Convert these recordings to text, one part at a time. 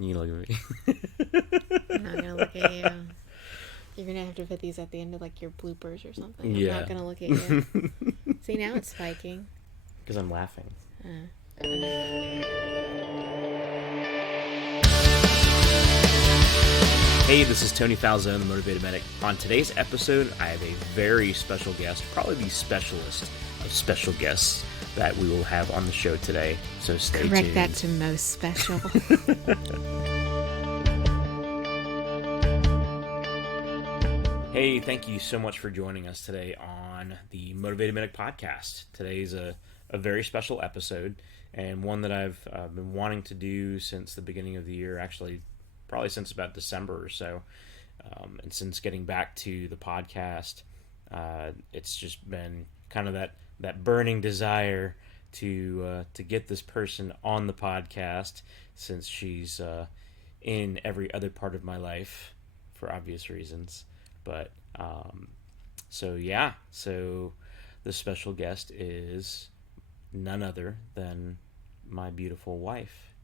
You look at me. I'm not gonna look at you. You're gonna have to put these at the end of like your bloopers or something. I'm Yeah. not gonna look at you. See, now it's spiking. Because I'm laughing. Hey, this is Tony Falzone, the Motivated Medic. On today's episode, I have a very special guest, probably the specialist of special guests that we will have on the show today. So stay tuned. Correct that to most special. Hey, thank you so much for joining us today on the Motivated Medic podcast. Today's a very special episode, and one that I've been wanting to do since the beginning of the year, actually probably since about December or so. And since getting back to the podcast, it's just been kind of that burning desire to get this person on the podcast, since she's in every other part of my life for obvious reasons. But so the special guest is none other than my beautiful wife.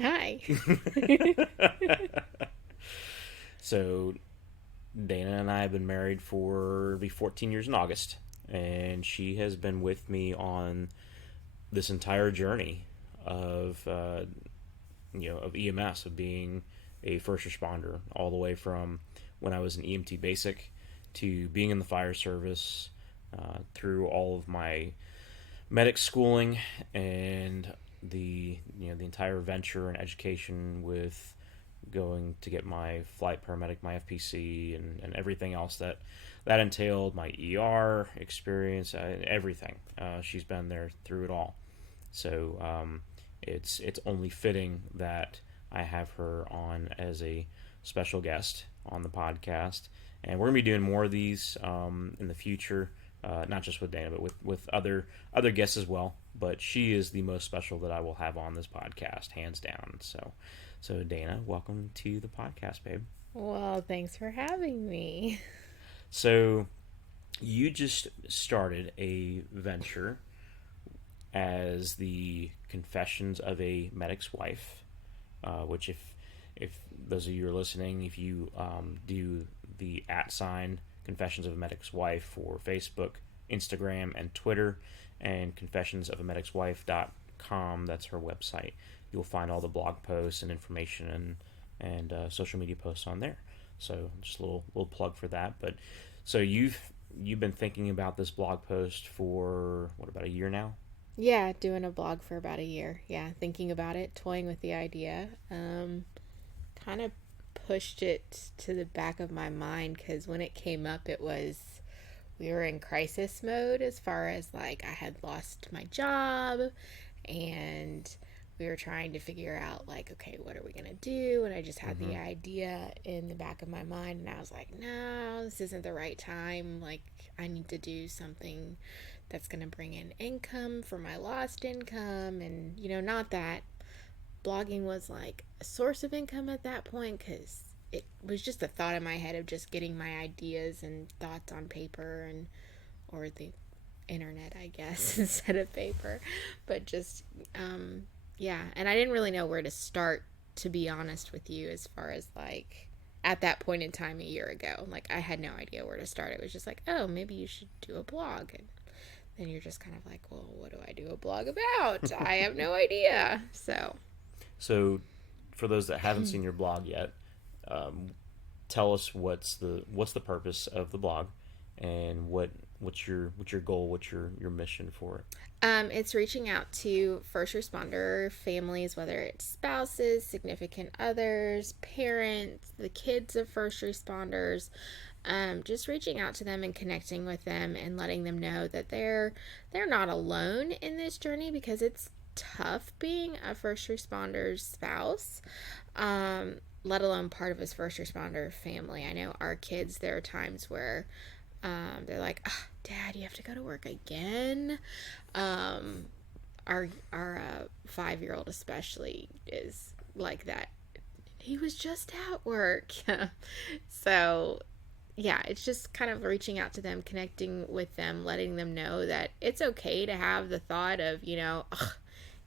Hi. So Dana and I have been married for 14 years in August, and she has been with me on this entire journey of EMS, of being a first responder, all the way from when I was an EMT basic to being in the fire service, through all of my medic schooling and the entire venture and education with going to get my flight paramedic, my FPC, and everything else that entailed, my ER experience, everything. She's been there through it all. So it's only fitting that I have her on as a special guest on the podcast, and we're gonna be doing more of these in the future, not just with Dana, but with other guests as well. But she is the most special that I will have on this podcast, hands down. So Dana, welcome to the podcast, babe. Well, thanks for having me. So you just started a venture as the Confessions of a Medic's Wife, which if those of you are listening, if you do the @ Confessions of a Medic's Wife for Facebook, Instagram, and Twitter, and confessionsofamedicswife.com, that's her website, you'll find all the blog posts and information and social media posts on there. So just a little plug for that. But so you've been thinking about this blog post for about a year now? Yeah, doing a blog for about a year. Yeah, thinking about it, toying with the idea. Kind of pushed it to the back of my mind because when it came up, we were in crisis mode as far as like I had lost my job and we were trying to figure out like, okay, what are we going to do? And I just had the idea in the back of my mind and I was like, no, this isn't the right time. Like I need to do something that's going to bring in income for my lost income. And, not that blogging was like a source of income at that point, because it was just a thought in my head of just getting my ideas and thoughts on paper or the internet, I guess, instead of paper. But just, yeah. And I didn't really know where to start, to be honest with you, as far as like at that point in time a year ago. Like I had no idea where to start. It was just like, oh, maybe you should do a blog. And then you're just kind of like, well, what do I do a blog about? I have no idea. So for those that haven't seen your blog yet, tell us what's the purpose of the blog, and what's your goal, what's your mission for it? It's reaching out to first responder families, whether it's spouses, significant others, parents, the kids of first responders. Just reaching out to them and connecting with them and letting them know that they're not alone in this journey, because it's tough being a first responder's spouse, let alone part of his first responder family. I know our kids, there are times where they're like, oh, Dad, you have to go to work again. Our 5-year-old especially is like that. He was just at work. So yeah, it's just kind of reaching out to them, connecting with them, letting them know that it's okay to have the thought of,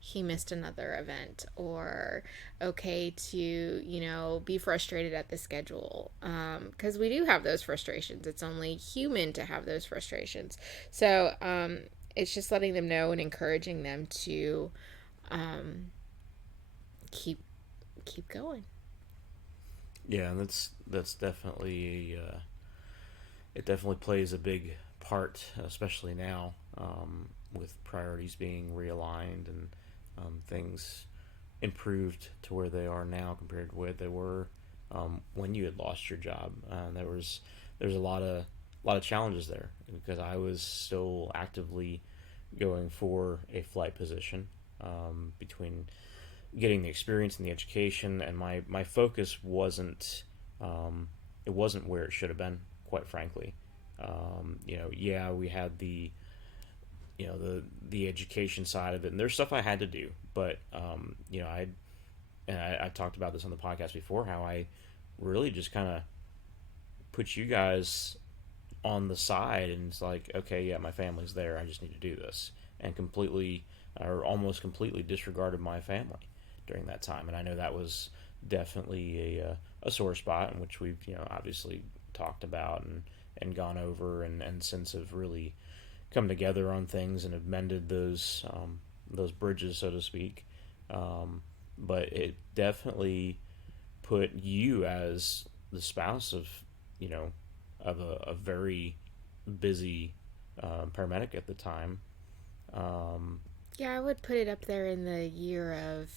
he missed another event, or okay to, be frustrated at the schedule. Because we do have those frustrations. It's only human to have those frustrations. So it's just letting them know and encouraging them to um, keep going. Yeah, and that's definitely it definitely plays a big part, especially now, with priorities being realigned and things improved to where they are now compared to where they were when you had lost your job. There's a lot of challenges there because I was still actively going for a flight position, between getting the experience and the education, and my focus wasn't, it wasn't where it should have been, quite frankly. Yeah, we had the education side of it, and there's stuff I had to do, but I talked about this on the podcast before, how I really just kind of put you guys on the side, and it's like, okay, yeah, my family's there, I just need to do this, and completely, or almost completely, disregarded my family during that time. And I know that was definitely a sore spot, in which we've obviously talked about and gone over, and since have really come together on things and have mended those bridges, so to speak. But it definitely put you, as the spouse of a very busy paramedic at the time. Um, Yeah, I would put it up there in the year of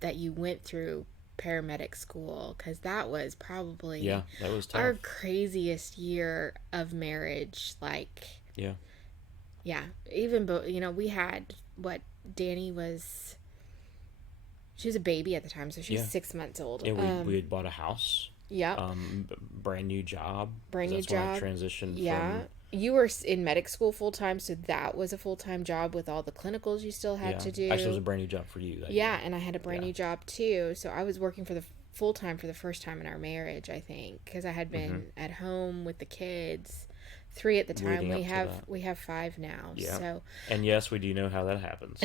that you went through paramedic school, because that was yeah, probably that was tough. our craziest year of marriage. Like, Yeah, yeah, even we had what, Danny was, she was a baby at the time, so she was yeah, 6 months old. yeah. We had bought a house, Yep, brand new job. brand 'Cause new that's when I job. transitioned Yeah, from. you were in medic school full time, so that was a full time job with all the clinicals you still had Yeah, to actually, it was do. a brand new job for you that Yeah, year. and I had a brand Yeah. new job too. So I was working for the full time for the first time in our marriage, I think, because I had Mm-hmm. been at home with the kids, three at the time. Leading We up to have that. we have five now. Yeah. So And yes, we do know how that happens.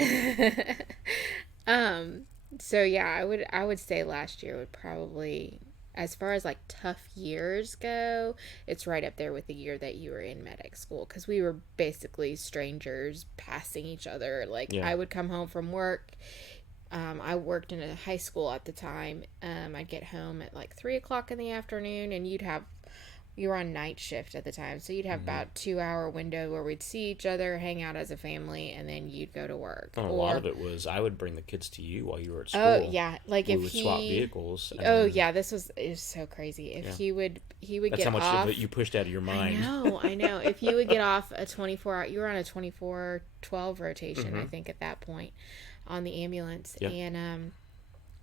um so yeah, I would say last year would probably, as far as like tough years go, it's right up there with the year that you were in medic school, because we were basically strangers passing each other. Like, Yeah. I would come home from work. I worked in a high school at the time. I'd get home at like 3 o'clock in the afternoon, and you were on night shift at the time, so you'd have Mm-hmm. about 2 hour window where we'd see each other, hang out as a family, and then you'd go to work. And a lot Or, of it was I would bring the kids to you while you were at oh school. yeah, like We if would swap he, vehicles, and oh then yeah, it was so crazy. If yeah, he would that's how get much of off. it you pushed out of your I mind. know, I know. If you would get off a 24 hour, you were on a 24/12 rotation, I Mm-hmm. think, at that point on the ambulance, Yeah. and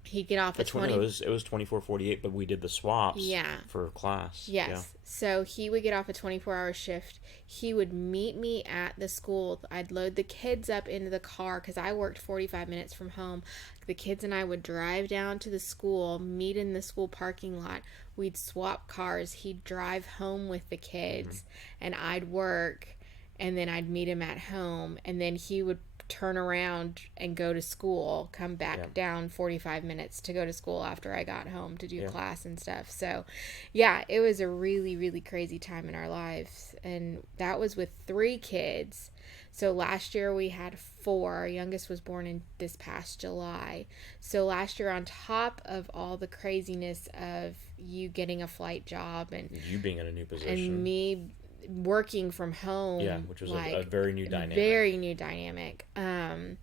he'd get off at No, 20. it was 24/48, but we did the swaps Yeah. for class. Yeah. Yes. So he would get off a 24-hour shift. He would meet me at the school. I'd load the kids up into the car because I worked 45 minutes from home. The kids and I would drive down to the school, meet in the school parking lot. We'd swap cars. He'd drive home with the kids, and I'd work, and then I'd meet him at home, and then he would turn around and go to school, come back Yeah. down 45 minutes to go to school after I got home to do Yeah. class and stuff. So, yeah, it was a really, really crazy time in our lives. And that was with 3 kids. So last year we had 4. Our youngest was born in this past July. So last year, on top of all the craziness of you getting a flight job, You being in a new and position. me working from home, Yeah, which was like a very new dynamic. very new dynamic, and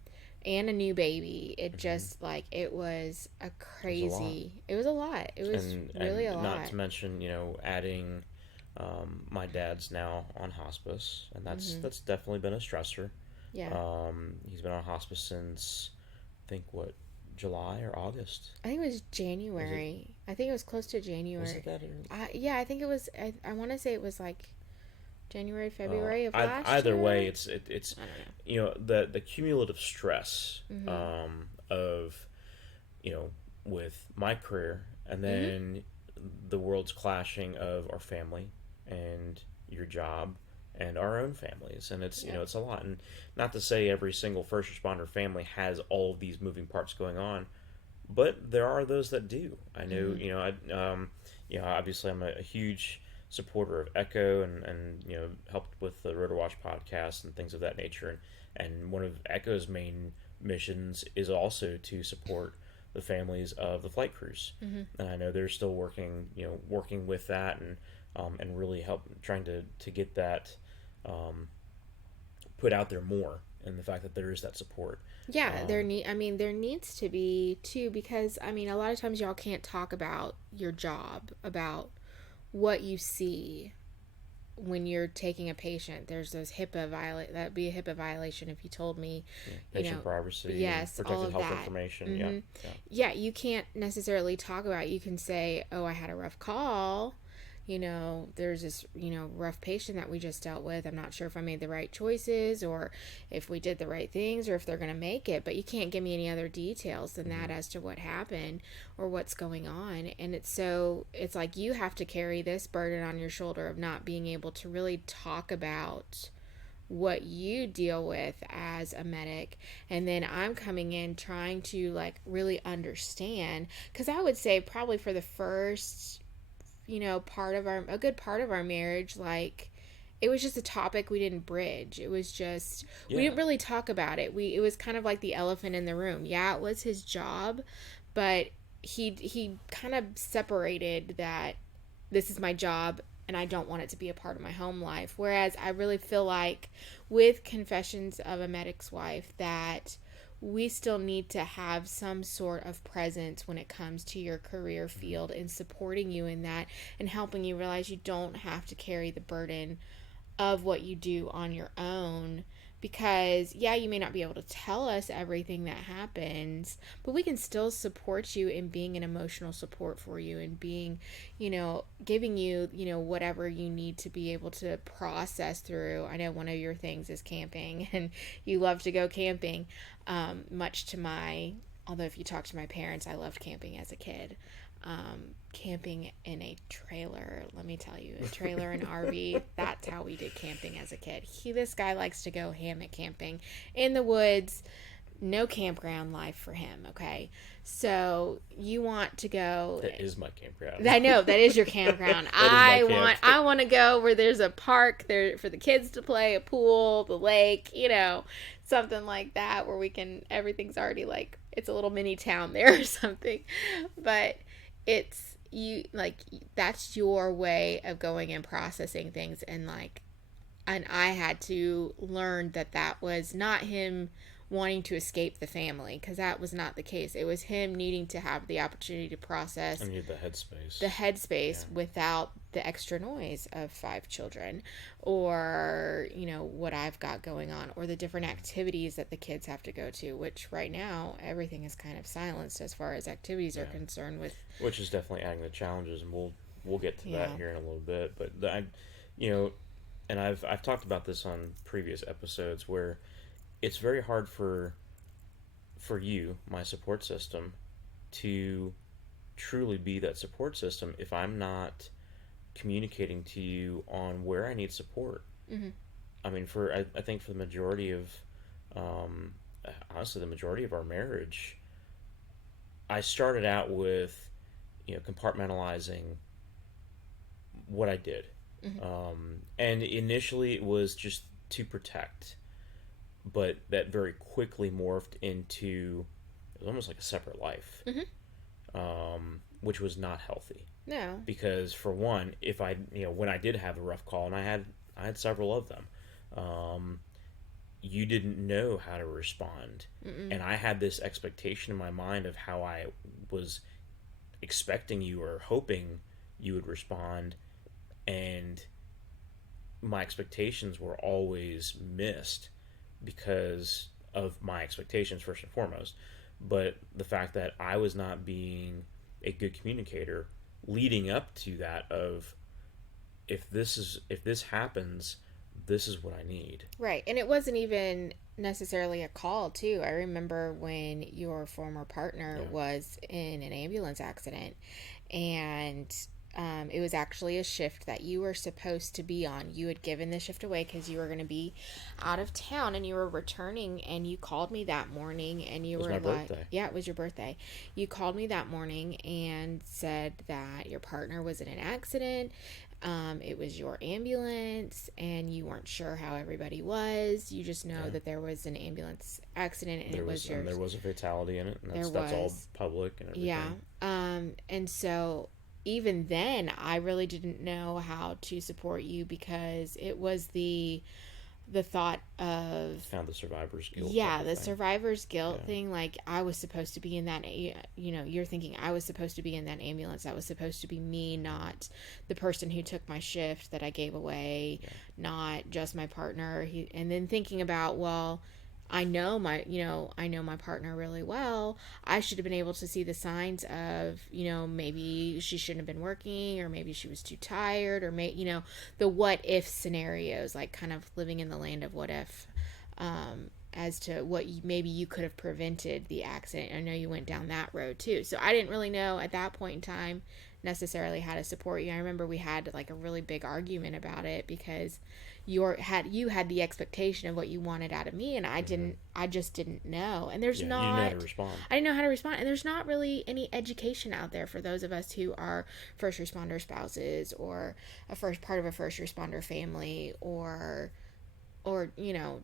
a new baby, it just, like, it was a crazy, it was a lot, it was really a lot. Not to mention, adding, my dad's now on hospice, and that's definitely been a stressor. Yeah, He's been on hospice since, I think, what, July or August? I think it was January. I think it was close to January. Was it that early? Yeah, I think it was. I want to say it was like January, February of last either year. way, it's I don't know. the cumulative stress, of, with my career, and then the world's clashing of our family and your job, and our own families. And it's, it's a lot. And not to say every single first responder family has all of these moving parts going on, but there are those that do. I know, obviously I'm a huge supporter of Echo, and helped with the Rotor Watch podcast and things of that nature. And one of Echo's main missions is also to support the families of the flight crews. And I know they're still working with that, and really trying to get that put out there more, and the fact that there is that support. Yeah, there needs to be too, because a lot of times y'all can't talk about your job, about what you see when you're taking a patient. There's those that'd be a HIPAA violation if you told me, Patient privacy, yes, protected all of health that information. Yeah, you can't necessarily talk about it. You can say, oh, I had a rough call, there's this, rough patient that we just dealt with. I'm not sure if I made the right choices, or if we did the right things, or if they're going to make it. But you can't give me any other details than that as to what happened or what's going on. And it's like you have to carry this burden on your shoulder of not being able to really talk about what you deal with as a medic. And then I'm coming in trying to really understand, because I would say probably for the first a good part of our marriage, it was just a topic we didn't bridge. It was just, we didn't really talk about it. It was kind of like the elephant in the room. Yeah, it was his job, but he kind of separated that this is my job and I don't want it to be a part of my home life. Whereas I really feel like with Confessions of a Medic's Wife that we still need to have some sort of presence when it comes to your career field and supporting you in that, and helping you realize you don't have to carry the burden of what you do on your own. Because you may not be able to tell us everything that happens, but we can still support you in being an emotional support for you, and being, giving you, whatever you need to be able to process through. I know one of your things is camping, and you love to go camping, much to although if you talk to my parents, I loved camping as a kid. Camping in a trailer, let me tell you, a trailer and RV, that's how we did camping as a kid. This guy likes to go hammock camping in the woods. No campground life for him, okay? So you want to go. That is my campground. I know, that is your campground. I want to go where there's a park there for the kids to play, a pool, the lake, something like that, where everything's already it's a little mini town there or something. But it's that's your way of going and processing things, and I had to learn that was not him wanting to escape the family, because that was not the case. It was him needing to have the opportunity to process and the headspace without the extra noise of 5 children, or what I've got going on, or the different activities that the kids have to go to, which right now everything is kind of silenced as far as activities are concerned, which is definitely adding the challenges, and we'll get to that here in a little bit. But and I've talked about this on previous episodes, where it's very hard for you, my support system, to truly be that support system if I'm not communicating to you on where I need support. Mm-hmm. I think for the majority of, honestly, the majority of our marriage, I started out with, compartmentalizing what I did. Mm-hmm. And initially it was just to protect, but that very quickly morphed into, it was almost like a separate life, which was not healthy. No. Because for one, if when I did have a rough call, and I had several of them, you didn't know how to respond. Mm-mm. And I had this expectation in my mind of how I was expecting you or hoping you would respond, and my expectations were always missed because of my expectations, first and foremost, but the fact that I was not being a good communicator leading up to that of, if this happens, this is what I need. Right. And it wasn't even necessarily a call too. I remember when your former partner was in an ambulance accident, and it was actually a shift that you were supposed to be on. You had given the shift away because you were going to be out of town and you were returning, and you called me that morning and you It was were my like, birthday. yeah, it was your birthday. You called me that morning and said that your partner was in an accident. It was your ambulance and you weren't sure how everybody was. You just know Yeah. that there was an ambulance accident and There it was was and yours. there was a fatality in it, and There that's all was. public and Yeah. everything. And so even then I really didn't know how to support you because it was the thought of, Kind of the survivor's guilt type yeah, of the thing. survivor's guilt Yeah. thing. Like, I was supposed to be in that, you're thinking I was supposed to be in that ambulance. That was supposed to be me, not the person who took my shift that I gave away, Yeah. not just my partner. And then thinking about, well, I know my partner really well. I should have been able to see the signs of, maybe she shouldn't have been working, or maybe she was too tired, or the what if scenarios, like kind of living in the land of what if, as to what maybe you could have prevented the accident. I know you went down that road too. So I didn't really know at that point in time necessarily how to support you. I remember we had like a really big argument about it because you had the expectation of what you wanted out of me, and I just didn't know. And Yeah. You didn't know how to respond. I didn't know how to respond. And there's not really any education out there for those of us who are first responder spouses, or a first part of a first responder family, or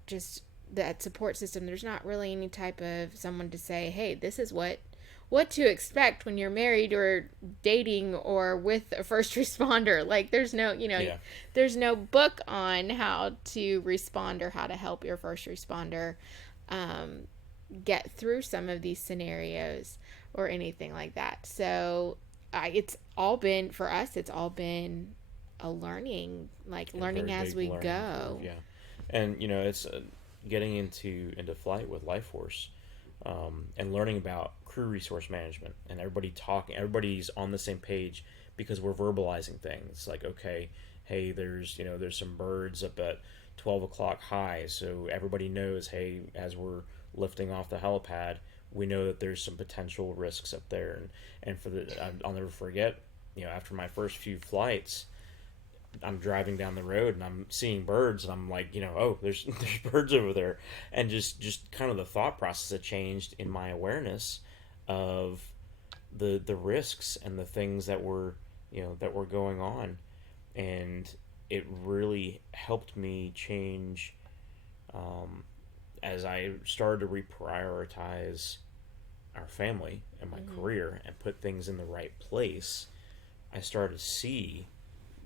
just that support system. There's not really any type of someone to say, hey, this is what to expect when you're married or dating or with a first responder. Like, there's no, Yeah. there's no book on how to respond or how to help your first responder get through some of these scenarios or anything like that. So it's all been, for us, it's all been a learning, like A learning very as big we learning go. curve. Yeah. And it's getting into flight with Life Force, and learning about crew resource management, and everybody's on the same page because we're verbalizing things like, okay, hey, there's some birds up at 12 o'clock high, so everybody knows, hey, as we're lifting off the helipad, we know that there's some potential risks up there. And I'll never forget, after my first few flights, I'm driving down the road and I'm seeing birds, and I'm like, oh, there's birds over there, and just kind of the thought process that changed in my awareness of the risks and the things that were going on, and it really helped me change, as I started to reprioritize our family and my Mm-hmm. career and put things in the right place. I started to see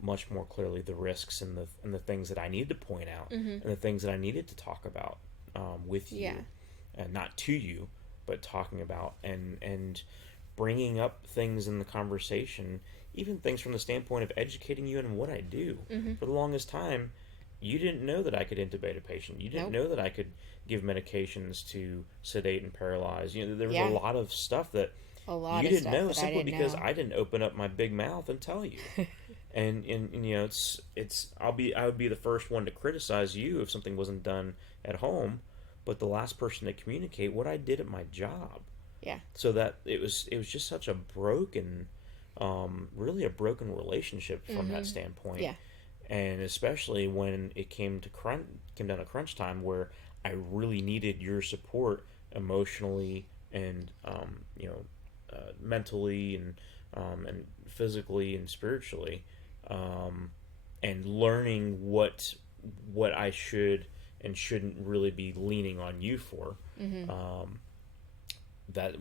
much more clearly the risks and the things that I needed to point out, Mm-hmm. and the things that I needed to talk about, with you, Yeah. and not to you, but talking about, and bringing up things in the conversation, even things from the standpoint of educating you in what I do. Mm-hmm. For the longest time, you didn't know that I could intubate a patient. You didn't Nope. know that I could give medications to sedate and paralyze. There was a Yeah. lot of stuff that A lot you of didn't stuff know, that I simply didn't because know. I didn't open up my big mouth and tell you. And it's I would be the first one to criticize you if something wasn't done at home, but the last person to communicate what I did at my job. Yeah. So that it was just such a broken, really a broken relationship from Mm-hmm. that standpoint. Yeah. And especially when it came down to crunch time, where I really needed your support emotionally, and mentally, and physically and spiritually, and learning what I should and shouldn't really be leaning on you for. Mm-hmm. That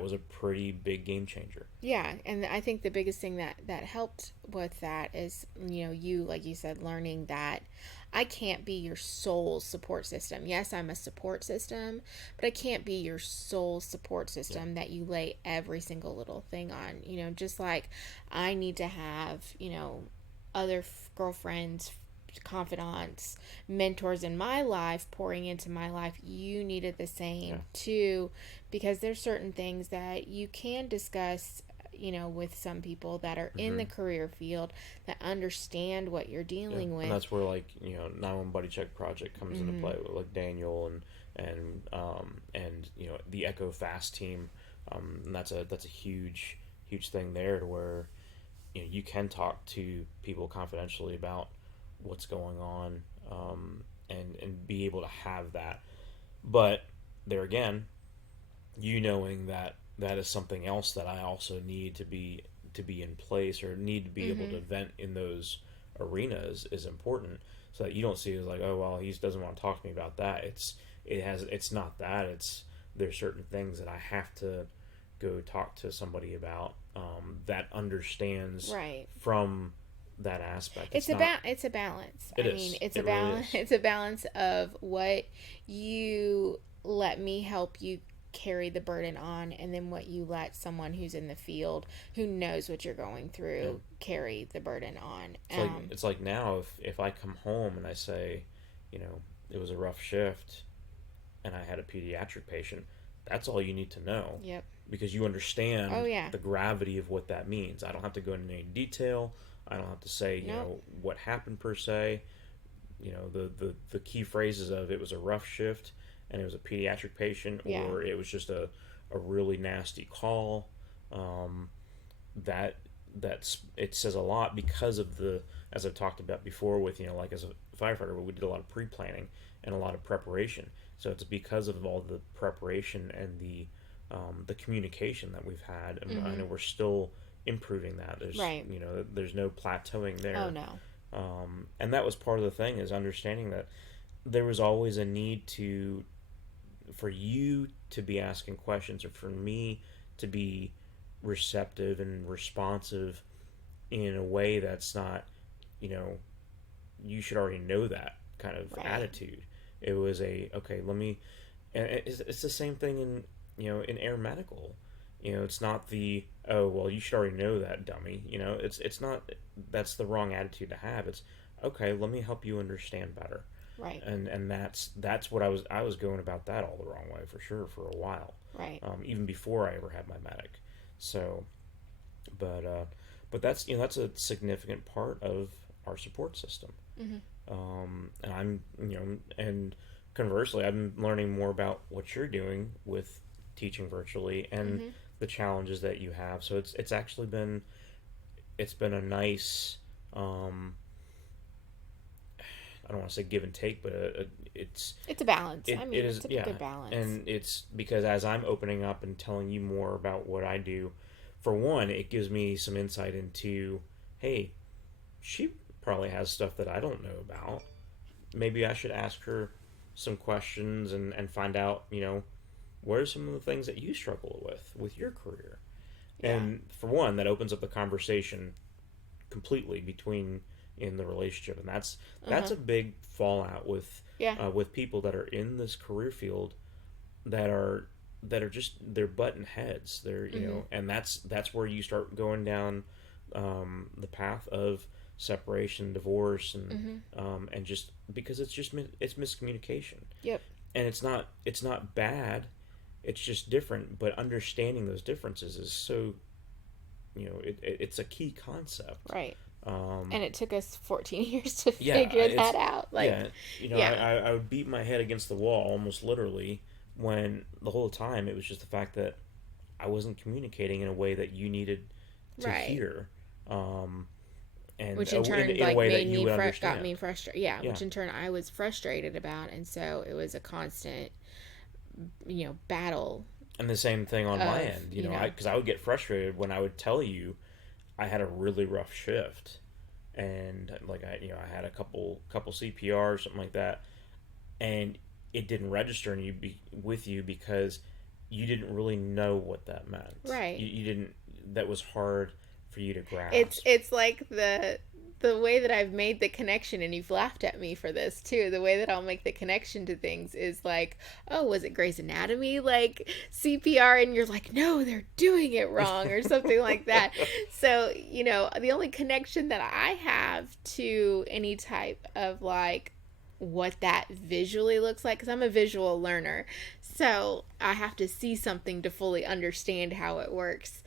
was a pretty big game changer. Yeah, and I think the biggest thing that helped with that is, you, like you said, learning that I can't be your sole support system. Yes, I'm a support system, but I can't be your sole support Yeah. system that you lay every single little thing on. Just like I need to have, other girlfriends, confidants, mentors in my life pouring into my life, you needed the same Yeah. too, because there's certain things that you can discuss, with some people that are in the Mm-hmm. career field that understand what you're Yeah, dealing and with. that's where, like, 911 Buddy Check Project comes into Mm-hmm. play with, like, Daniel and the Echo Fast team. And that's a huge thing there, to where you can talk to people confidentially about what's going on, and be able to have that. But there again, knowing that that is something else that I also need to be in place, or need to be able Mm-hmm. to vent in those arenas, is important, so that you don't see it as like, oh well, he doesn't want to talk to me about that. It's not that. It's there's certain things that I have to go talk to somebody about, that understands Right. from that aspect. It's It's not. it's a balance. It I mean, is. it's a It really balance. is. It's a balance of what you let me help you carry the burden on, and then what you let someone who's in the field, who knows what you're going Yeah. through, carry the burden on. It's like now, if I come home and I say, you know, it was a rough shift and I had a pediatric patient, that's all you need to know, Yep. because you Oh understand yeah. the gravity of what that means. I don't have to go into any detail. I don't have to say, Nope. what happened per se. The key phrases of it was a rough shift and it was a pediatric patient, Yeah. or it was just a really nasty call. Um, that it says a lot, because of the, as I've talked about before, with like as a firefighter, we did a lot of pre-planning and a lot of preparation. So it's because of all the preparation and the communication that we've had, and I Mm-hmm. know we're still improving that. Right. There's no plateauing Oh there. no. And that was part of the thing, is understanding that there was always a need for you to be asking questions, or for me to be receptive and responsive in a way that's not, you know, you should already know that kind of Right. attitude. It was okay, let me, and it's the same thing in, in air medical. It's not the, oh well, you should already know that, dummy. It's not, that's the wrong attitude to have. It's okay, let me help you understand better. Right. And that's what I was going about that all the wrong way, for sure, for a while, Right. even before I ever had my medic. So, but that's, that's a significant part of our support system. Mm-hmm. And I'm, and conversely, I'm learning more about what you're doing with teaching virtually, and Mm-hmm. the challenges that you have. So it's actually been a nice, I don't want to say give and take, but It's a balance. it, I it mean, is, it's a yeah. good balance. And it's because as I'm opening up and telling you more about what I do, for one, it gives me some insight into, hey, she probably has stuff that I don't know about. Maybe I should ask her some questions, and find out, what are some of the things that you struggle with your career. Yeah. And for one, that opens up the conversation completely between in the relationship, and that's Uh-huh. a big fallout Yeah. with people that are in this career field, that are just, they're button heads. They're, Mm-hmm. and that's where you start going down, the path of separation, divorce, Mm-hmm. and just because it's miscommunication. Yep. And it's not bad, it's just different. But understanding those differences is so, it's a key concept. Right. um, And it took us 14 years to yeah, figure that out. Like, yeah, yeah. I would beat my head against the wall almost literally, when the whole time it was just the fact that I wasn't communicating in a way that you needed to Right. hear, and Which in turn, in a like, way that made you me would got me understand. frustrated. Yeah. Yeah. Which in turn I was frustrated about. And so it was a constant, battle And the same thing on my of, end, because I would get frustrated when I would tell you I had a really rough shift, and like I had a couple CPR or something like that, and it didn't register with you, because you didn't really know what that meant. right. You didn't. That was hard for you to It's grasp. it's like the way that I've made the connection, and you've laughed at me for this too. The way that I'll make the connection to things is like, oh, was it Grey's Anatomy, like CPR, and you're like, no, they're doing it wrong, or something like that. So the only connection that I have to any type of like what that visually looks like, because I'm a visual learner, so I have to see something to fully understand how it works.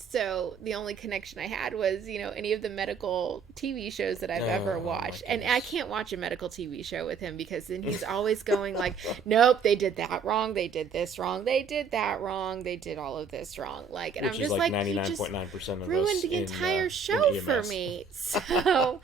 So the only connection I had was, any of the medical TV shows that I've ever Oh my watched. And I goodness. can't watch a medical TV show with him because then he's always going like, nope, they did that wrong. They did this wrong. They did that wrong. They did all of this wrong. Like, and I'm Which is just like like, you just 99.9% of ruined us the entire in show for EMS. me. So,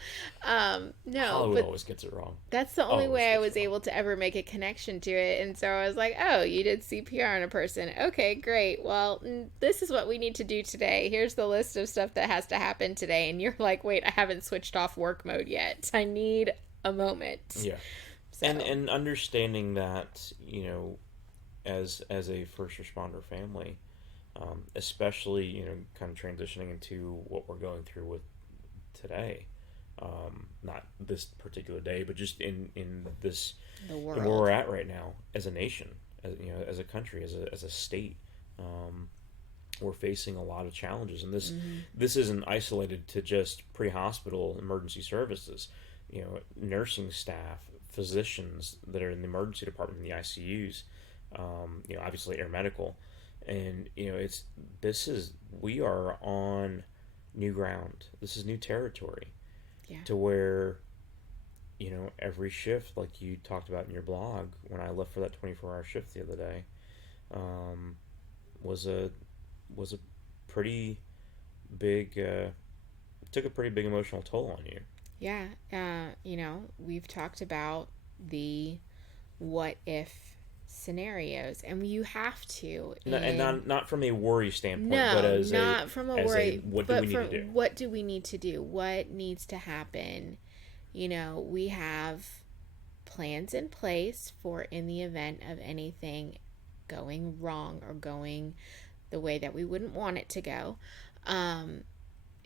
no, Hollywood but always gets it wrong. that's the only Always way I gets was it wrong. able to ever make a connection to it. And so I was like, oh, you did CPR on a person. Okay, great. Well, this is what we need to do today. Here's the list of stuff that has to happen today. And you're like, wait, I haven't switched off work mode yet. I need a moment. Yeah. So, And understanding that, as a first responder family, especially, kind of transitioning into what we're going through with today. Not this particular day, but just in this, the in where world. we're at right now as a nation, as a country, as a state. We're facing a lot of challenges, and this isn't isolated to just pre-hospital emergency services. Nursing staff, physicians that are in the emergency department, in the ICUs. Obviously air medical, and we are on new ground. This is new territory. Yeah. To where, every shift, like you talked about in your blog, when I left for that 24-hour shift the other day, um, was a was a pretty big took a pretty big emotional toll on you. Yeah. We've talked about the what if scenarios, and you have to. And not from a worry standpoint, but No, not from a worry, what do but we need from to do? what do we need to do? What needs to happen? We have plans in place for in the event of anything going wrong or going the way that we wouldn't want it to go. Um,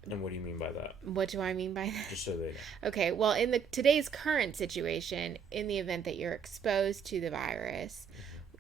And what do you mean by that? what do I mean by that? Just so they know. Okay, well, in the today's current situation, in the event that you're exposed to the virus,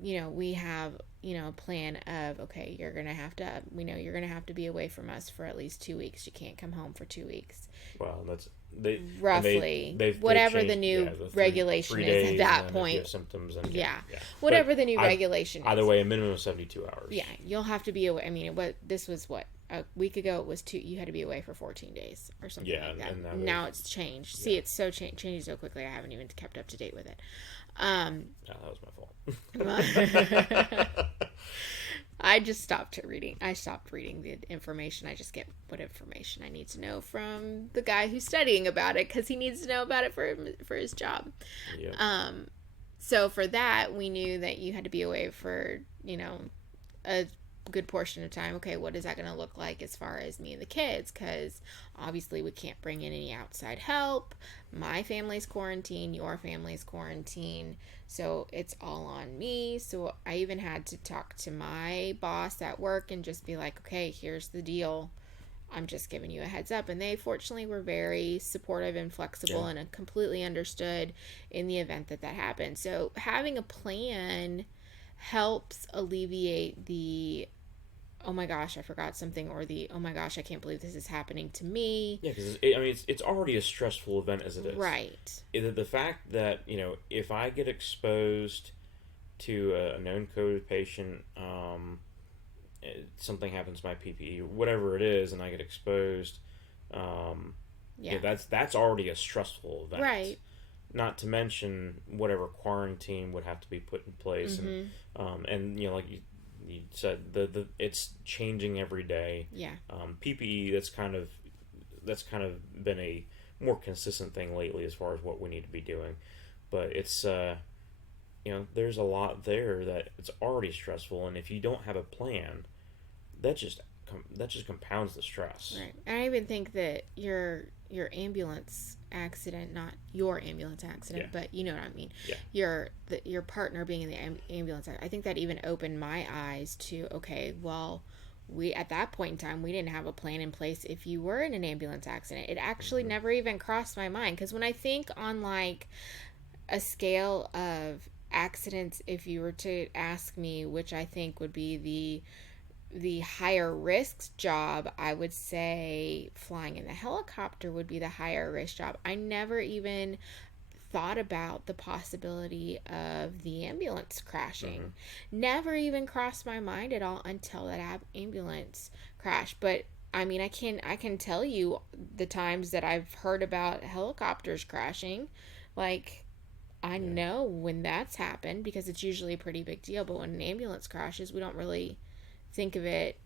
we have, a plan of, okay, you're going to have to, you're going to have to be away from us for at least 2 weeks. You can't come home for 2 weeks. Well, that's they Roughly. they've Whatever changed, the new the regulation three is at days, that and then if point. you have symptoms, and Yeah. yeah. Whatever But the new regulation either is. way, a minimum of 72 hours. Yeah, you'll have to be away. I mean, this was what? A week ago it was you had to be away for 14 days or something Yeah, like that. and now it's changed. See, it's so changing so quickly. I haven't even kept up to date with it. Oh, that was my fault. I just stopped reading. I stopped reading the information. I just get what information I need to know from the guy who's studying about it, because he needs to know about it for his job. Yeah. So for that, we knew that you had to be away for, a good portion of time. Okay, what is that going to look like as far as me and the kids? Because obviously we can't bring in any outside help. My family's quarantined, your family's quarantined, so it's all on me. So I even had to talk to my boss at work and just be like, okay, here's the deal. I'm just giving you a heads up. And they fortunately were very supportive and flexible, and completely understood in the event that happened. So having a plan helps alleviate the, oh my gosh, I forgot something, or the, oh my gosh, I can't believe this is happening to me. Yeah, because it's already a stressful event as it is. Right. The fact that, if I get exposed to a known COVID patient, something happens to my PPE, whatever it is, and I get exposed, that's already a stressful event. Right. Not to mention whatever quarantine would have to be put in place, and like you said, it's changing every day. Yeah. PPE, that's kind of been a more consistent thing lately as far as what we need to be doing, but it's there's a lot there that it's already stressful, and if you don't have a plan, that just compounds the stress. Right. I even think that your ambulance accident, not your ambulance accident, but you know what I mean. Yeah. Your partner being in the ambulance, I think that even opened my eyes to, okay, well, we at that point in time, we didn't have a plan in place if you were in an ambulance accident. It actually never even crossed my mind, because when I think on like a scale of accidents, if you were to ask me which I think would be the higher risk job, I would say flying in the helicopter would be the higher risk job. I never even thought about the possibility of the ambulance crashing. Mm-hmm. Never even crossed my mind at all until that ambulance crash. But I mean, I can tell you the times that I've heard about helicopters crashing. Like, I Yeah. know when that's happened because it's usually a pretty big deal. But when an ambulance crashes, we don't really think of it,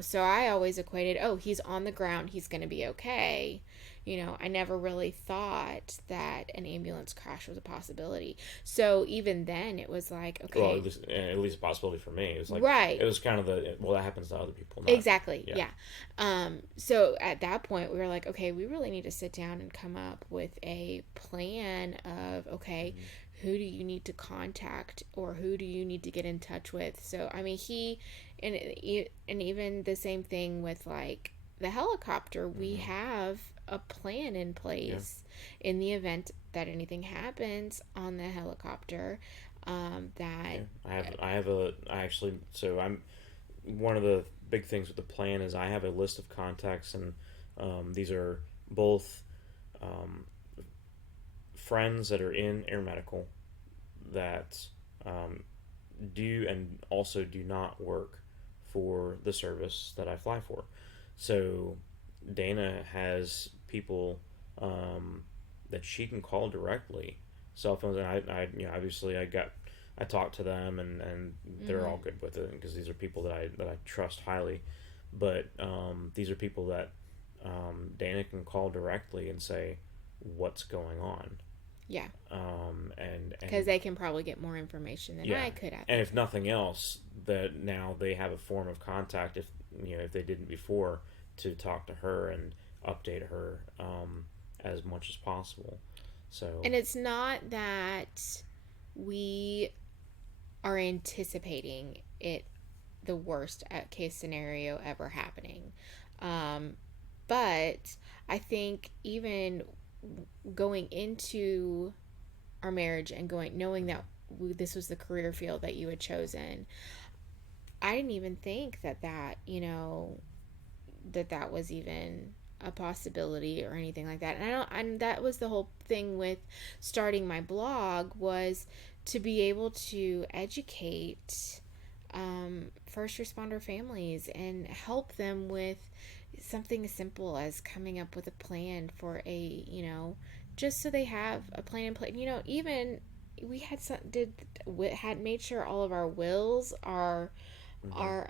So I always equated, oh, he's on the ground, he's going to be okay. I never really thought that an ambulance crash was a possibility. So even then, it was like, Well, okay, at least a possibility for me. It was like, right. it was kind of well, that happens to other people, not, Exactly. yeah. Yeah. So at that point, we were like, okay, we really need to sit down and come up with a plan of, okay, Mm-hmm. who do you need to contact or who do you need to get in touch with? So, I mean, and even the same thing with like the helicopter, we Mm-hmm. have a plan in Yeah. place in the event that anything happens on the helicopter. That, Yeah. I actually, so I'm, one of the big things with the plan is I have a list of contacts, and these are both um, friends that are in air medical that um, do and also do not work for the service that I fly for. So Dana has people that she can call directly, cell phones, and obviously I talked to them, and they're mm-hmm, all good with it because these are people that I trust highly. But these are people that Dana can call directly and say what's going on, yeah, and because they can probably get more information than yeah, I could at and that if point. nothing else, that now they have a form of contact, if they didn't before, to talk to her and update her as much as possible. So And it's not that we are anticipating it, the worst case scenario ever happening. Um, but I think even going into our marriage and knowing that this was the career field that you had chosen, I didn't even think that was even a possibility or anything like that. And I don't, and that was the whole thing with starting my blog, was to be able to educate first responder families and help them with something as simple as coming up with a plan for just so they have a plan in place. Even we had made sure all of our wills, mm-hmm. our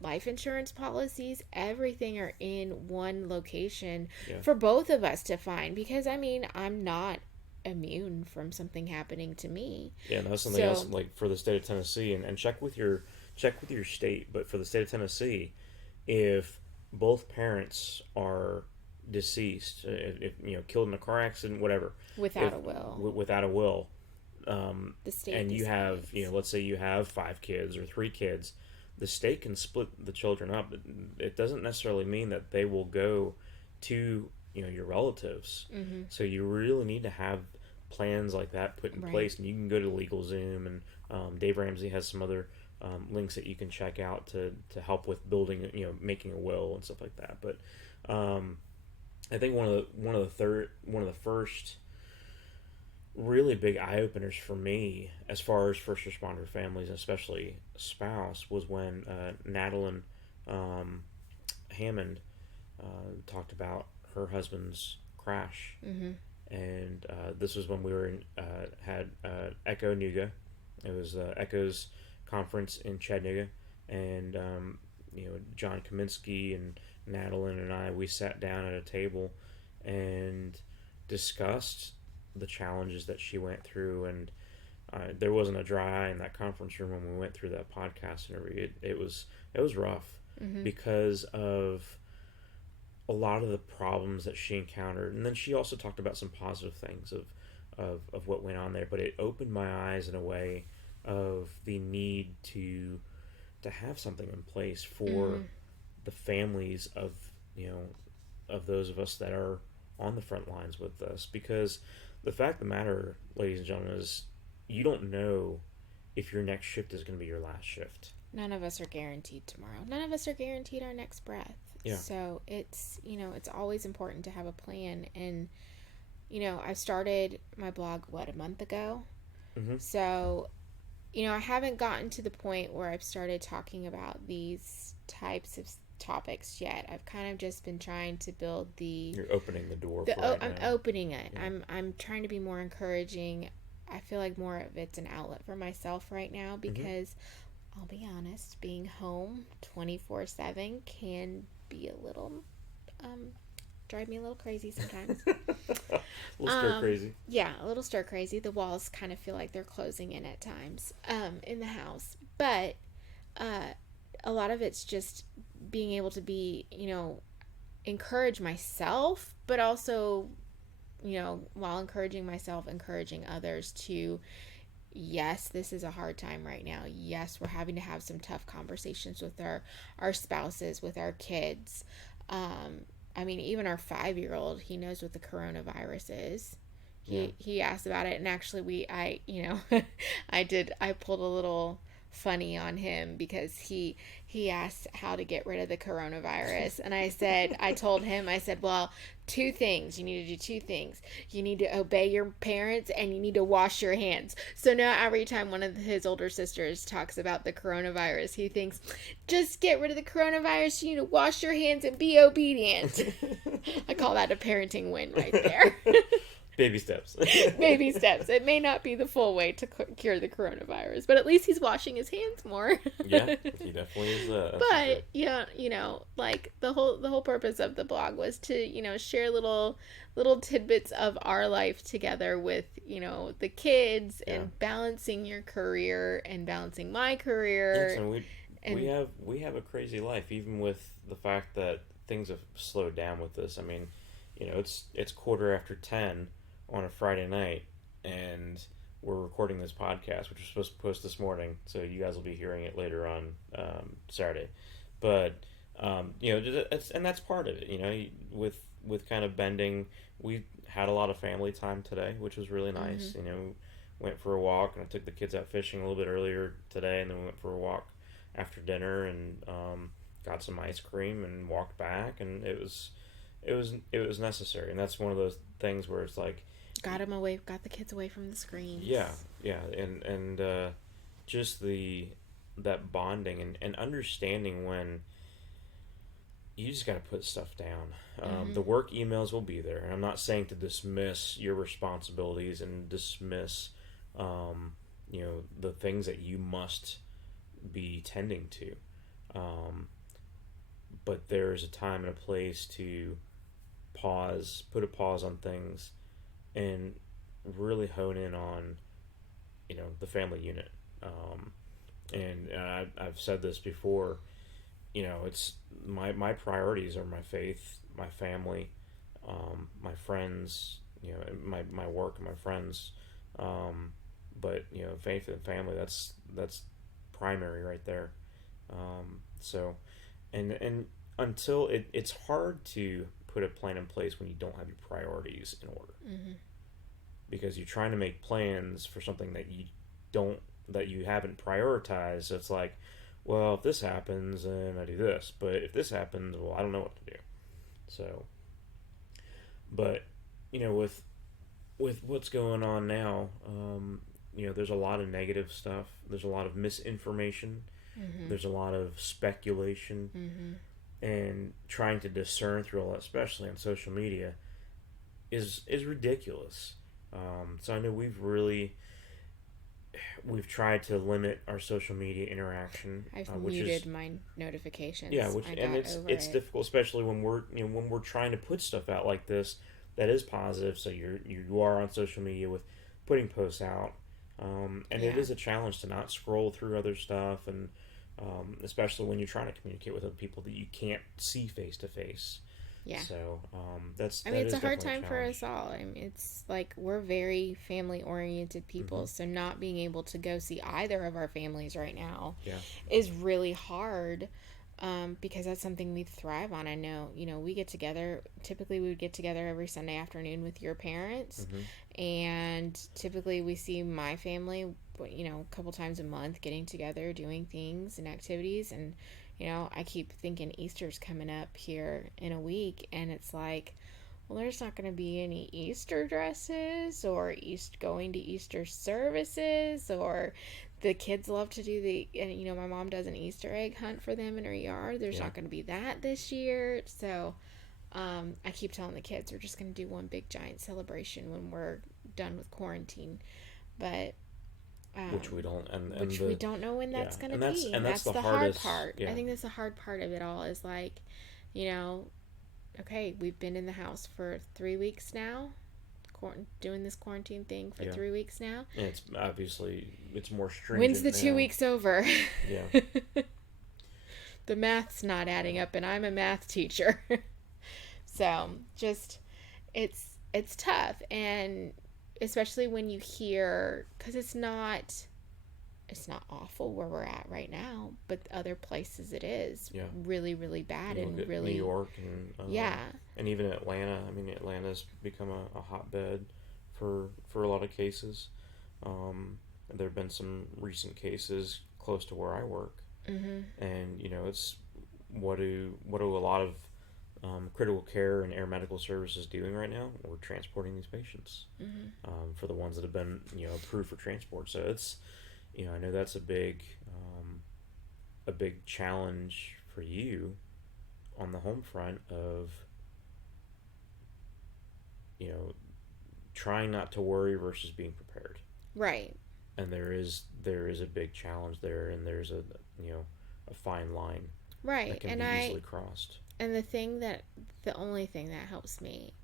life insurance policies, everything are in one location Yeah, for both of us to find, because I mean, I'm not immune from something happening to me. yeah, and that's something else. So, Like for the state of Tennessee, and check with your state, but for the state of Tennessee, if both parents are deceased, if killed in a car accident, whatever, without if a will, without a will, the state and you have, decides. let's say you have 5 kids or 3 kids, the state can split the children up. It doesn't necessarily mean that they will go to your relatives. Mm-hmm. So you really need to have plans like that put in Right. place, and you can go to LegalZoom, and Dave Ramsey has some other links that you can check out to help with building, making a will and stuff like that. But um, I think one of the first really big eye openers for me as far as first responder families, and especially spouse, was when Natalie Hammond talked about her husband's crash, Mm-hmm. and this was when we were had Echo Nuga. It was Echo's conference in Chattanooga, and John Kaminsky and Natalie and we sat down at a table and discussed the challenges that she went through, and there wasn't a dry eye in that conference room when we went through that podcast interview. It was rough Mm-hmm. because of a lot of the problems that she encountered, and then she also talked about some positive things of what went on there. But it opened my eyes in a way of the need to have something in place for Mm-hmm. the families of those of us that are on the front lines with us, because the fact of the matter, ladies and gentlemen, is you don't know if your next shift is going to be your last shift. None of us are guaranteed tomorrow. None of us are guaranteed our next breath. Yeah. So it's always important to have a plan. And I started my blog, a month ago? Mm-hmm. So, I haven't gotten to the point where I've started talking about these types of topics yet. I've kind of just been trying to build You're opening the door for right I'm now. opening it. Yeah. I'm trying to be more encouraging. I feel like more of it's an outlet for myself right now Mm-hmm. because I'll be honest, being home 24/7 can be a little um drive me a little crazy sometimes. A little stir crazy. Yeah, a little stir crazy. The walls kind of feel like they're closing in at times in the house. But uh, a lot of it's just being able to be, encourage myself, but also, while encouraging myself, encouraging others to, yes, this is a hard time right now. Yes, we're having to have some tough conversations with our spouses, with our kids. I mean, even our 5-year-old, he knows what the coronavirus is. Yeah. He asked about it, and actually, I pulled a little funny on him because he asked how to get rid of the coronavirus, and I told him, I said, well, two things. You need to do two things. You need to obey your parents, and you need to wash your hands. So now every time one of his older sisters talks about the coronavirus, he thinks, just get rid of the coronavirus. You need to wash your hands and be obedient. I call that a parenting win right there. Baby steps. Baby steps. It may not be the full way to cure the coronavirus, but at least he's washing his hands more. Yeah, he definitely is. But yeah, like the whole purpose of the blog was to share little tidbits of our life together with the kids, Yeah. and balancing your career and balancing my career. And And we have a crazy life, even with the fact that things have slowed down with this. I mean, it's 10:15 on a Friday night, and we're recording this podcast, which we're supposed to post this morning, so you guys will be hearing it later on Saturday. But that's part of it. With kind of bending, we had a lot of family time today, which was really nice. mm-hmm. Went for a walk, and I took the kids out fishing a little bit earlier today, and then we went for a walk after dinner, and got some ice cream and walked back, and it was necessary. And that's one of those things where it's like, Got the kids away from the screens. yeah, and just that bonding and understanding when you just got to put stuff down. The work emails will be there, and I'm not saying to dismiss your responsibilities and dismiss the things that you must be tending to, but there is a time and a place to put a pause on things, and really hone in on the family unit. I've said this before. It's my priorities are my faith, my family, my friends, my work and my friends. But faith and family, that's primary right there. So, and until it's hard to put a plan in place when you don't have your priorities in order, because you're trying to make plans for something that you haven't prioritized. So it's like, well, if this happens, then I do this. But if this happens, well, I don't know what to do. So, but with what's going on now, there's a lot of negative stuff. There's a lot of misinformation. There's a lot of speculation, and trying to discern through all that, especially on social media, is ridiculous. So I know we've tried to limit our social media interaction. I've which muted is, my notifications. yeah, it's difficult, especially when we're trying to put stuff out like this that is positive. So you are on social media with putting posts out, and it is a challenge to not scroll through other stuff, and especially when you're trying to communicate with other people that you can't see face to face. Yeah. So it's a hard time for us all. It's like we're very family oriented people, so not being able to go see either of our families right now is really hard. Because that's something we thrive on. I know, we get together. Typically, we would get together every Sunday afternoon with your parents, and typically we see my family, a couple times a month, getting together, doing things and activities. And I keep thinking Easter's coming up here in a week, and it's like, well, there's not going to be any Easter dresses or going to Easter services, or the kids love to do my mom does an Easter egg hunt for them in her yard. There's Yeah. not going to be that this year. So I keep telling the kids we're just going to do one big giant celebration when we're done with quarantine. But Which we don't, and which we the don't know when yeah, that's going to be. And that's that's the the hard hardest. part. I Yeah. think that's the hard part of it all is like, you know, okay, we've been in the house for 3 weeks now, doing this quarantine thing for Yeah. 3 weeks now. And it's obviously it's more When's stringent the two now. weeks over? Yeah. The math's not adding up, and I'm a math teacher. So just it's tough, and especially when you hear, because it's not awful where we're at right now, but other places it is Yeah. really, really bad. You And look at New really, York yeah. and even Atlanta. I mean, Atlanta's become a hotbed for a lot of cases. There have been some recent cases close to where I work, Mm-hmm. and it's what do a lot of critical care and air medical services doing right now? We're transporting these patients Mm-hmm. for the ones that have been approved for transport. So it's I know that's a big challenge for you on the home front of you know trying not to worry versus being prepared. Right. And there is a big challenge there, and there's a fine line that Right. can be easily crossed. And the only thing that helps me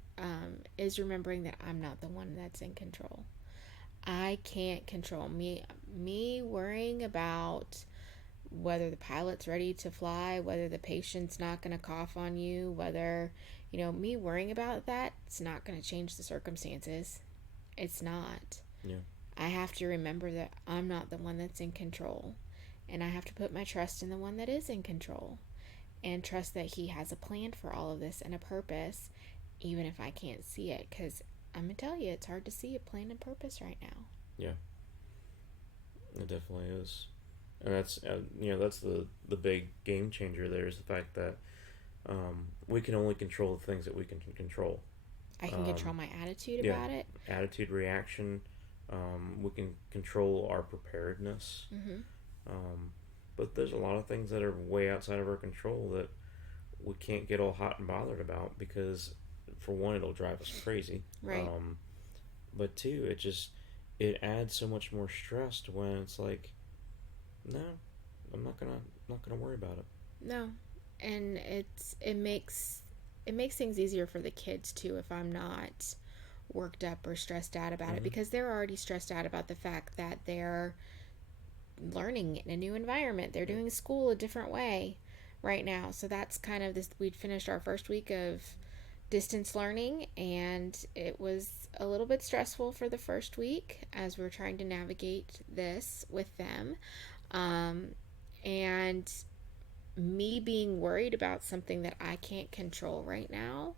is remembering that I'm not the one that's in control. I can't control me worrying about whether the pilot's ready to fly, whether the patient's not going to cough on you, whether, me worrying about that, it's not going to change the circumstances. It's not. Yeah. I have to remember that I'm not the one that's in control. And I have to put my trust in the one that is in control and trust that he has a plan for all of this and a purpose, even if I can't see it. Because I'm going to tell you, it's hard to see a plan and purpose right now. Yeah. It definitely is. And that's the big game changer there is the fact that we can only control the things that we can control. I can control my attitude Yeah, about it. attitude, reaction. We can control our preparedness. Mm-hmm. But there's a lot of things that are way outside of our control that we can't get all hot and bothered about because, for one, it'll drive us crazy. Right. But two, it adds so much more stress to when it's like, no, I'm not gonna worry about it. No, and it makes things easier for the kids too if I'm not worked up or stressed out about it, because they're already stressed out about the fact that they're learning in a new environment. They're doing school a different way right now. So that's kind of this. We'd finished our first week of distance learning, and it was a little bit stressful for the first week as we're trying to navigate this with them. And me being worried about something that I can't control right now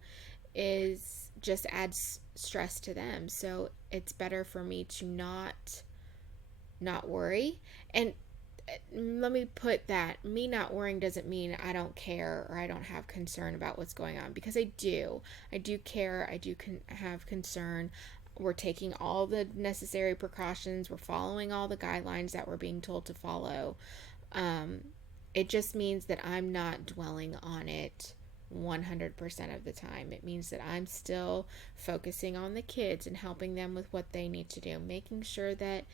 is just adds stress to them. So it's better for me to not worry. And let me put that, me not worrying doesn't mean I don't care or I don't have concern about what's going on, because I do care. I do have concern. We're taking all the necessary precautions. We're following all the guidelines that we're being told to follow. It just means that I'm not dwelling on it 100% of the time. It means that I'm still focusing on the kids and helping them with what they need to do, making sure that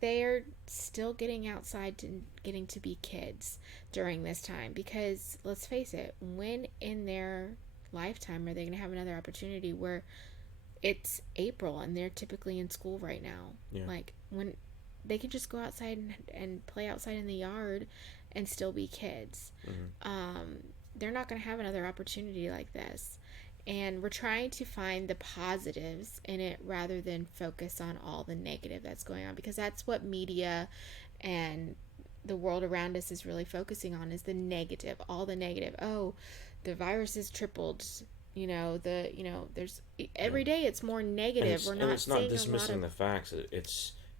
they are still getting outside and getting to be kids during this time. Because let's face it, when in their lifetime are they going to have another opportunity where it's April and they're typically in school right now? Yeah. Like, when they can just go outside and play outside in the yard and still be kids. They're not going to have another opportunity like this. And we're trying to find the positives in it rather than focus on all the negative that's going on, because that's what media and the world around us is really focusing on, is the negative, all the negative. Oh, the virus has tripled. There's every day it's more negative. We're not it's not seeing dismissing a lot the facts.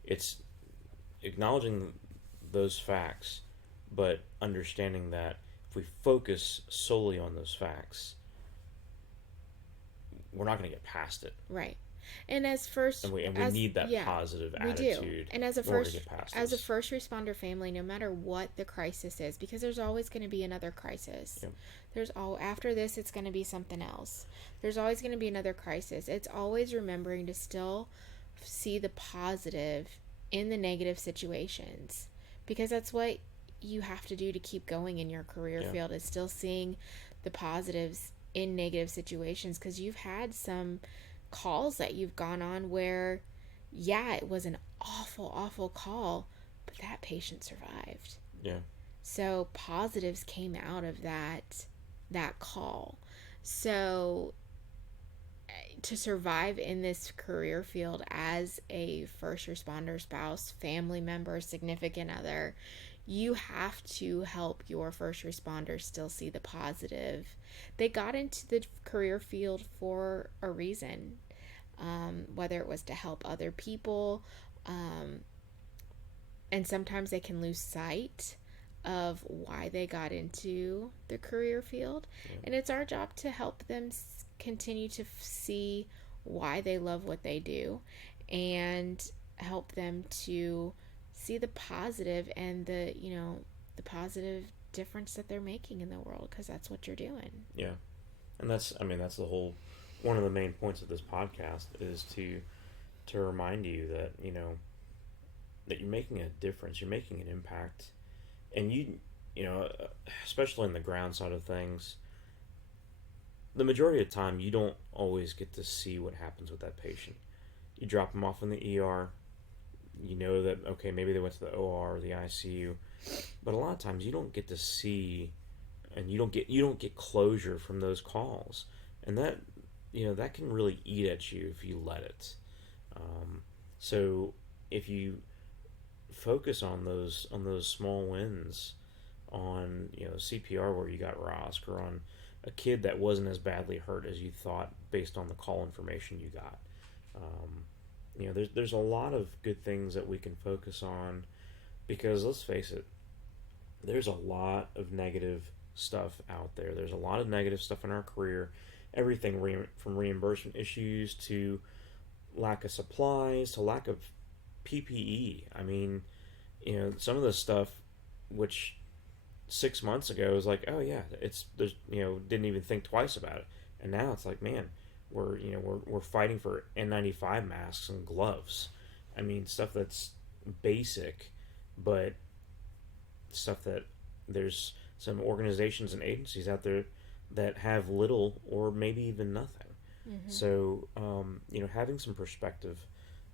It's acknowledging those facts, but understanding that if we focus solely on those facts, we're not going to get past it. Right. And as first, And we as need that yeah, positive we do. attitude And in order to get past as a this. first responder family, no matter what the crisis is, because there's always going to be another crisis. Yep. There's all after this, it's going to be something else. There's always going to be another crisis. It's always remembering to still see the positive in the negative situations, because that's what you have to do to keep going in your career Yeah. field, is still seeing the positives in negative situations, because you've had some calls that you've gone on where, yeah, it was an awful call, but that patient survived. Yeah. So positives came out of that call. So to survive in this career field as a first responder spouse, family member, significant other, you have to help your first responders still see the positive. They got into the career field for a reason, whether it was to help other people, um, and sometimes they can lose sight of why they got into the career field. Yeah. And it's our job to help them continue to see why they love what they do, and help them to see the positive and the positive difference that they're making in the world, because that's what you're doing. Yeah. And that's the whole, one of the main points of this podcast is to remind you that, that you're making a difference, you're making an impact. And especially in the ground side of things, the majority of the time you don't always get to see what happens with that patient. You drop them off in the ER, you know that, okay, maybe they went to the OR or the ICU, but a lot of times you don't get to see, and you don't get closure from those calls, and that can really eat at you if you let it. So if you focus on those small wins, on CPR where you got ROSC, or on a kid that wasn't as badly hurt as you thought based on the call information you got. There's a lot of good things that we can focus on, because let's face it, there's a lot of negative stuff out there. There's a lot of negative stuff in our career. Everything from reimbursement issues to lack of supplies to lack of PPE. I mean, some of the stuff which 6 months ago was like, oh yeah, didn't even think twice about it, and now it's like, man, we're fighting for N95 masks and gloves. I mean, stuff that's basic, but stuff that there's some organizations and agencies out there that have little or maybe even nothing. Mm-hmm. So, having some perspective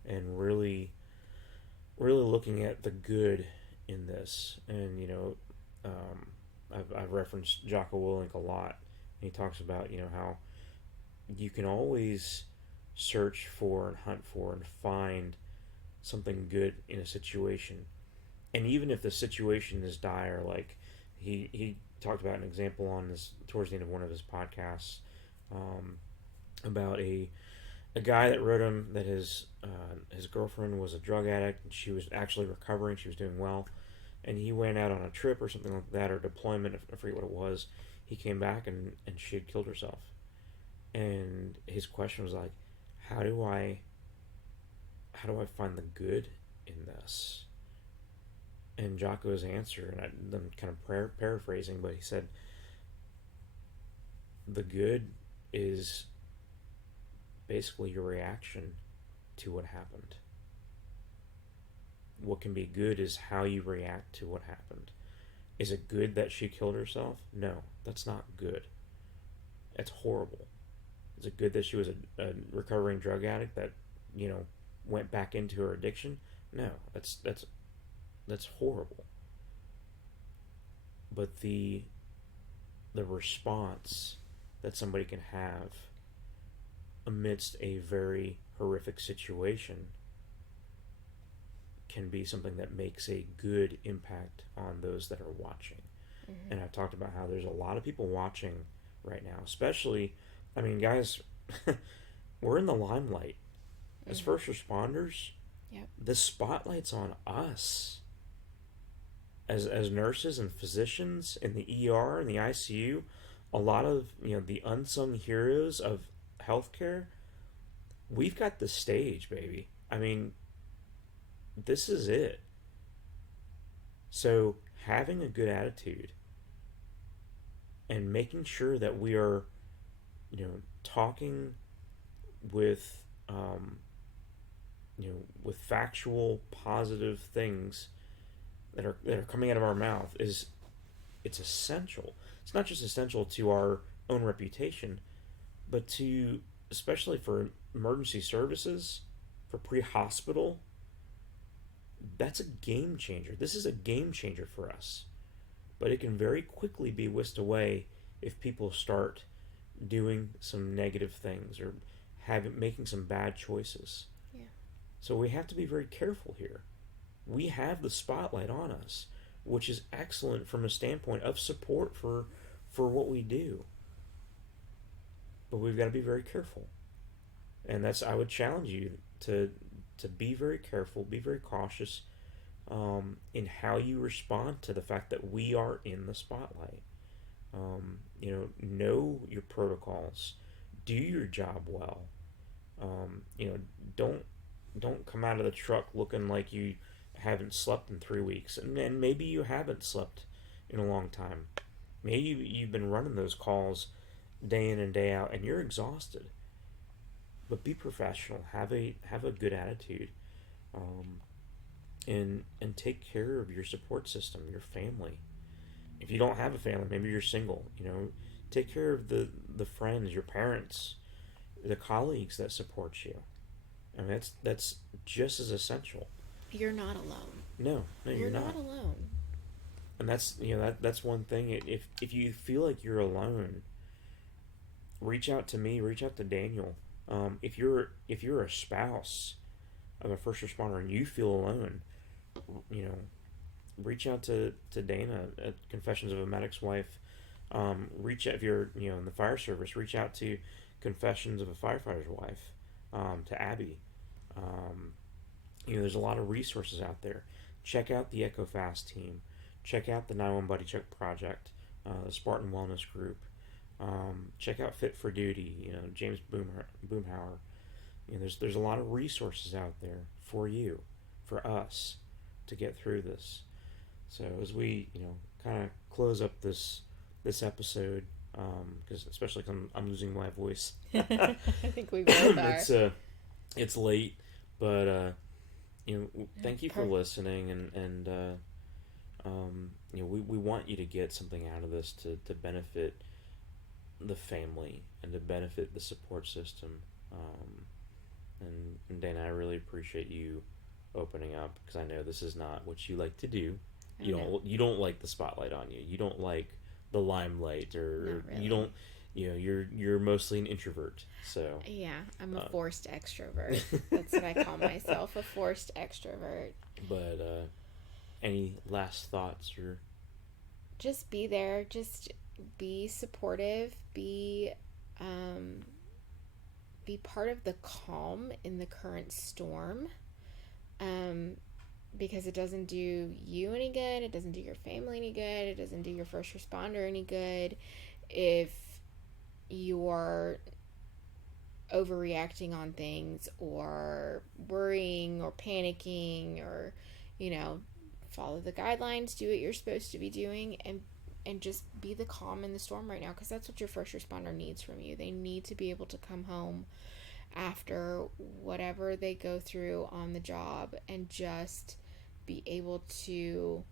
and really, really looking at the good in this, and I've referenced Jocko Willink a lot, and he talks about how you can always search for and hunt for and find something good in a situation, and even if the situation is dire, like he talked about an example on this towards the end of one of his podcasts, about a guy that wrote him that his girlfriend was a drug addict, and she was actually recovering, she was doing well, and he went out on a trip or something like that, or deployment, I forget what it was. He came back and she had killed herself, and his question was like, how do I find the good in this? And Jocko's answer, and I'm kind of paraphrasing, but he said, the good is basically your reaction to what happened. What can be good is how you react to what happened. Is it good that she killed herself? No, that's not good. That's horrible. Is it good that she was a recovering drug addict that went back into her addiction? No, that's horrible. But the response that somebody can have amidst a very horrific situation can be something that makes a good impact on those that are watching. Mm-hmm. And I've talked about how there's a lot of people watching right now, especially, I mean, guys, we're in the limelight. Mm-hmm. As first responders, yep, the spotlight's on us. As nurses and physicians in the ER and the ICU, a lot of the unsung heroes of healthcare, we've got the stage, baby. I mean, this is it. So having a good attitude and making sure that we are, talking with, with factual, positive things that are coming out of our mouth it's essential. It's not just essential to our own reputation, but to, especially for emergency services, for pre-hospital, that's a game changer. This is a game changer for us. But it can very quickly be whisked away if people start doing some negative things or making some bad choices. Yeah. So we have to be very careful here. We have the spotlight on us, which is excellent from a standpoint of support for what we do. But we've got to be very careful. And I would challenge you to be very careful, be very cautious in how you respond to the fact that we are in the spotlight. Know your protocols, do your job well. Don't come out of the truck looking like you haven't slept in 3 weeks, and maybe you haven't slept in a long time. Maybe you've been running those calls day in and day out, and you're exhausted. But be professional. Have a good attitude, and take care of your support system, your family. If you don't have a family, maybe you're single. Take care of the friends, your parents, the colleagues that support you. I mean, that's just as essential. You're not alone. No, you're not alone. And that's one thing. If you feel like you're alone, reach out to me. Reach out to Daniel. If you're a spouse of a first responder and you feel alone, reach out to Dana at Confessions of a Medic's Wife. Reach out if you're in the fire service. Reach out to Confessions of a Firefighter's Wife, to Abby. There's a lot of resources out there. Check out the EchoFast team. Check out the 911 Buddy Check Project, the Spartan Wellness Group. Check out Fit for Duty. James Boomhauer. There's a lot of resources out there for you, for us, to get through this. So as we kind of close up this episode, because especially because I'm losing my voice. I think we both are. It's late, but thank you for listening, and we want you to get something out of this to benefit the family and to benefit the support system. And Dana, I really appreciate you opening up, because I know this is not what you like to do. You don't like the spotlight on you. You don't like the limelight, or really. You don't. You're mostly an introvert. So yeah, I'm a forced extrovert. That's what I call myself, a forced extrovert. But any last thoughts, or just be there, just be supportive, be part of the calm in the current storm, because it doesn't do you any good, it doesn't do your family any good, it doesn't do your first responder any good if you're overreacting on things, or worrying, or panicking, or follow the guidelines, do what you're supposed to be doing, and just be the calm in the storm right now, because that's what your first responder needs from you. They need to be able to come home after whatever they go through on the job and just be able to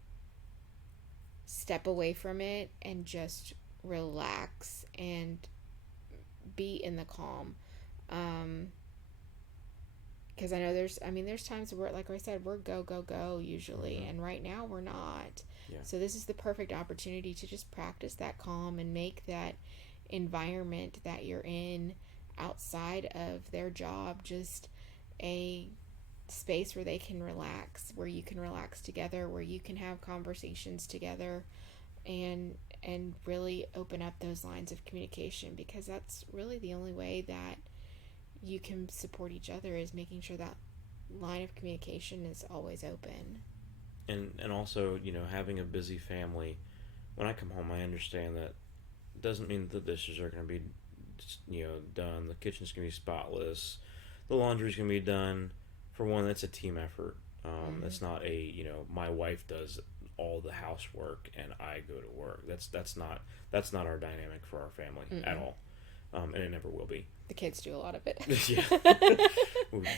step away from it and just relax and be in the calm. Because I know there's times where, like I said, we're go usually, mm-hmm. and right now we're not. Yeah. So this is the perfect opportunity to just practice that calm and make that environment that you're in outside of their job just a space where they can relax, where you can relax together, where you can have conversations together, and really open up those lines of communication, because that's really the only way that you can support each other, is making sure that line of communication is always open. And also, having a busy family, when I come home, I understand that it doesn't mean the dishes are going to be done. The kitchen's going to be spotless. The laundry's going to be done. For one, that's a team effort. That's not my wife does all the housework and I go to work. That's not our dynamic for our family at all. And it never will be. The kids do a lot of it. Yeah.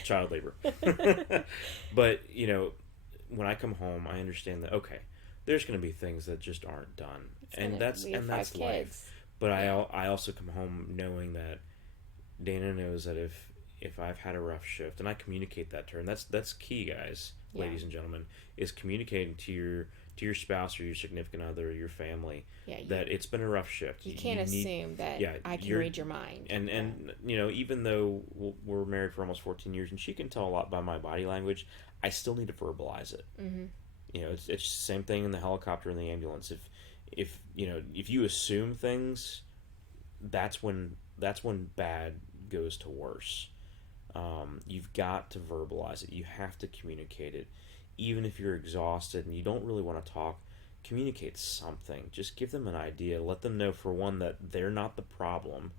Child labor. But, when I come home, I understand that, okay, there's going to be things that just aren't done. That's life. But I also come home knowing that Dana knows that if I've had a rough shift, and I communicate that to her, and that's key, guys, ladies and gentlemen, is communicating to your spouse or your significant other or your family that it's been a rough shift. You can't assume that I can read your mind. And even though we're married for almost 14 years and she can tell a lot by my body language, I still need to verbalize it. Mm-hmm. It's the same thing in the helicopter and the ambulance. If you assume things, that's when bad goes to worse. You've got to verbalize it. You have to communicate it. Even if you're exhausted and you don't really want to talk, communicate something. Just give them an idea. Let them know, for one, that they're not the problem,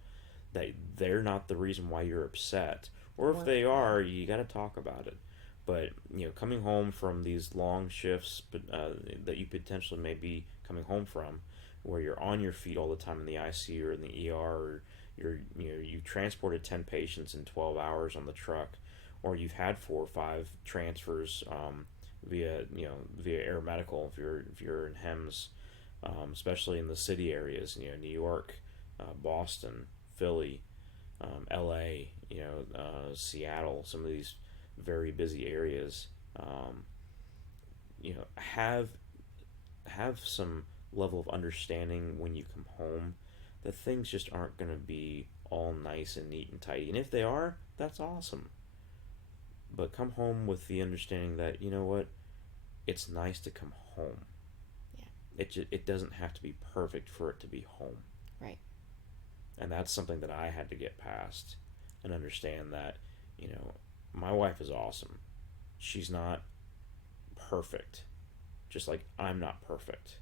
that they're not the reason why you're upset. Or if they are, you got to talk about it. But, coming home from these long shifts that you potentially may be coming home from, where you're on your feet all the time in the ICU or in the ER, or you transported 10 patients in 12 hours on the truck, or you've had 4 or 5 transfers via air medical if you're in HEMS, especially in the city areas, New York, Boston, Philly, LA, Seattle, some of these very busy areas. Have some level of understanding when you come home that things just aren't going to be all nice and neat and tidy. And if they are, that's awesome. But come home with the understanding that, it's nice to come home. Yeah. It doesn't have to be perfect for it to be home. Right. And that's something that I had to get past and understand that, my wife is awesome. She's not perfect. Just like I'm not perfect.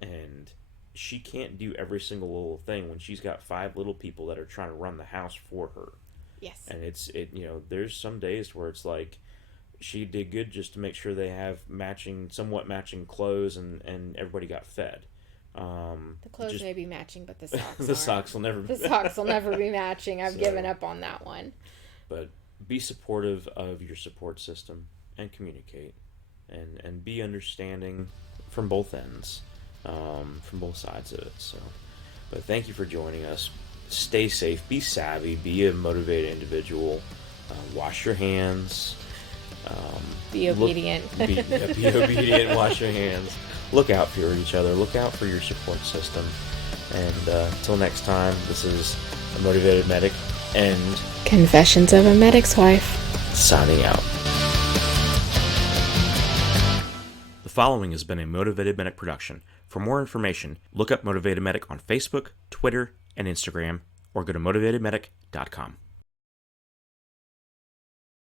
And she can't do every single little thing when she's got 5 little people that are trying to run the house for her. Yes. And there's some days where it's like she did good just to make sure they have somewhat matching clothes and everybody got fed. The clothes may be matching, but the socks the socks will never. The socks will never be matching. I've given up on that one. But be supportive of your support system and communicate, and be understanding from both ends, from both sides of it. So, but thank you for joining us. Stay safe. Be savvy. Be a motivated individual. Wash your hands. Be obedient. Be obedient. Wash your hands. Look out for each other. Look out for your support system. And until next time, this is a Motivated Medic and Confessions of a Medic's Wife signing out. The following has been a Motivated Medic production. For more information, look up Motivated Medic on Facebook, Twitter, and Instagram, or go to motivatedmedic.com.